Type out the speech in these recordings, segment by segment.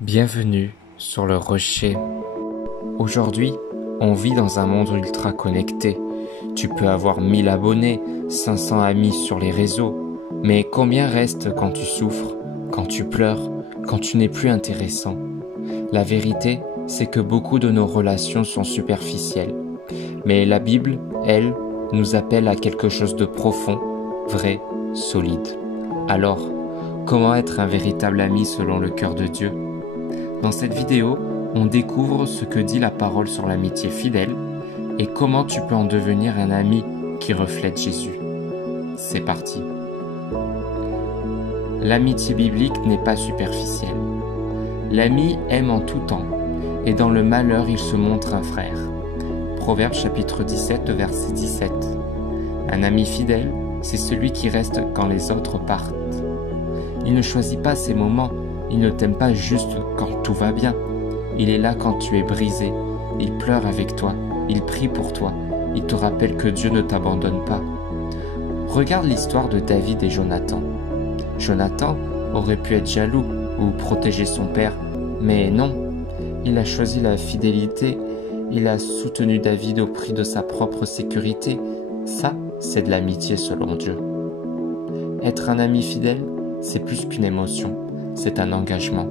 Bienvenue sur le Rocher. Aujourd'hui, on vit dans un monde ultra connecté. Tu peux avoir 1000 abonnés, 500 amis sur les réseaux, mais combien reste quand tu souffres, quand tu pleures, quand tu n'es plus intéressant? La vérité, c'est que beaucoup de nos relations sont superficielles. Mais la Bible, elle, nous appelle à quelque chose de profond, vrai, solide. Alors, comment être un véritable ami selon le cœur de Dieu? Dans cette vidéo, on découvre ce que dit la parole sur l'amitié fidèle et comment tu peux en devenir un ami qui reflète Jésus. C'est parti. L'amitié biblique n'est pas superficielle. L'ami aime en tout temps et dans le malheur il se montre un frère. Proverbe chapitre 17 verset 17. Un ami fidèle, c'est celui qui reste quand les autres partent. Il ne choisit pas ses moments. Il ne t'aime pas juste quand tout va bien. Il est là quand tu es brisé. Il pleure avec toi. Il prie pour toi. Il te rappelle que Dieu ne t'abandonne pas. Regarde l'histoire de David et Jonathan. Jonathan aurait pu être jaloux ou protéger son père, mais non. Il a choisi la fidélité. Il a soutenu David au prix de sa propre sécurité. Ça, c'est de l'amitié selon Dieu. Être un ami fidèle, c'est plus qu'une émotion. C'est un engagement,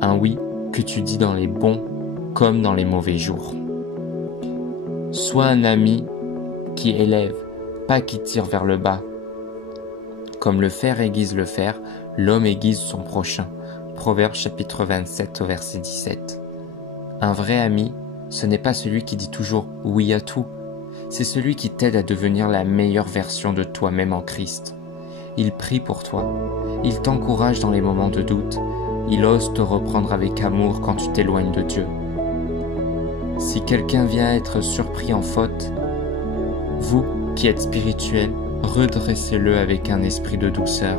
un oui que tu dis dans les bons comme dans les mauvais jours. Sois un ami qui élève, pas qui tire vers le bas. Comme le fer aiguise le fer, l'homme aiguise son prochain. Proverbe chapitre 27 au verset 17. Un vrai ami, ce n'est pas celui qui dit toujours oui à tout. C'est celui qui t'aide à devenir la meilleure version de toi-même en Christ. Il prie pour toi. Il t'encourage dans les moments de doute. Il ose te reprendre avec amour quand tu t'éloignes de Dieu. Si quelqu'un vient être surpris en faute, vous qui êtes spirituel, redressez-le avec un esprit de douceur.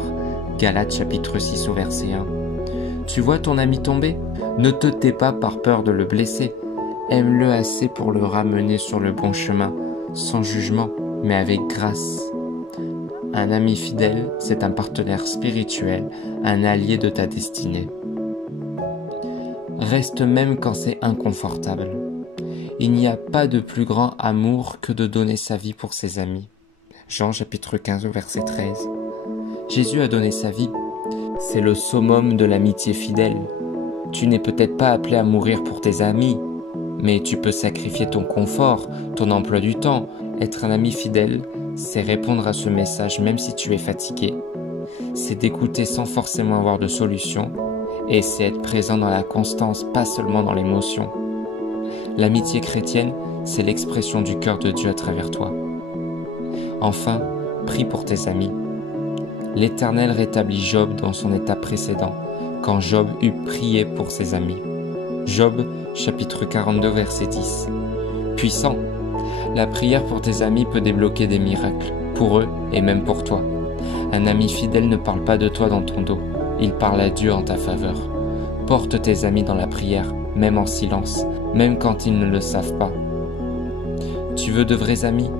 Galates chapitre 6 au verset 1. Tu vois ton ami tomber? Ne te tais pas par peur de le blesser. Aime-le assez pour le ramener sur le bon chemin, sans jugement, mais avec grâce. Un ami fidèle, c'est un partenaire spirituel, un allié de ta destinée. Reste même quand c'est inconfortable. Il n'y a pas de plus grand amour que de donner sa vie pour ses amis. Jean chapitre 15 verset 13. Jésus a donné sa vie. C'est le summum de l'amitié fidèle. Tu n'es peut-être pas appelé à mourir pour tes amis, mais tu peux sacrifier ton confort, ton emploi du temps. Être un ami fidèle, c'est répondre à ce message même si tu es fatigué. C'est d'écouter sans forcément avoir de solution. Et c'est être présent dans la constance, pas seulement dans l'émotion. L'amitié chrétienne, c'est l'expression du cœur de Dieu à travers toi. Enfin, prie pour tes amis. L'Éternel rétablit Job dans son état précédent, quand Job eut prié pour ses amis. Job, chapitre 42, verset 10. Puissant. La prière pour tes amis peut débloquer des miracles, pour eux et même pour toi. Un ami fidèle ne parle pas de toi dans ton dos, il parle à Dieu en ta faveur. Porte tes amis dans la prière, même en silence, même quand ils ne le savent pas. Tu veux de vrais amis?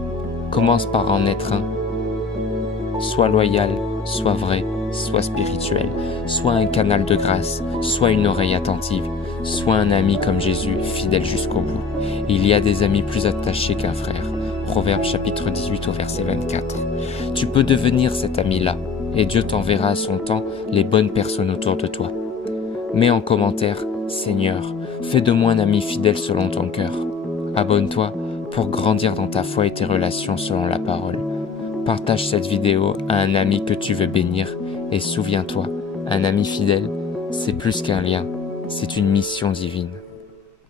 Commence par en être un. Sois loyal, sois vrai, sois spirituel, sois un canal de grâce, sois une oreille attentive, sois un ami comme Jésus, fidèle jusqu'au bout. Il y a des amis plus attachés qu'un frère. Proverbe chapitre 18 au verset 24. Tu peux devenir cet ami-là, et Dieu t'enverra à son temps les bonnes personnes autour de toi. Mets en commentaire, Seigneur, fais de moi un ami fidèle selon ton cœur. Abonne-toi pour grandir dans ta foi et tes relations selon la parole. Partage cette vidéo à un ami que tu veux bénir et souviens-toi, un ami fidèle, c'est plus qu'un lien, c'est une mission divine.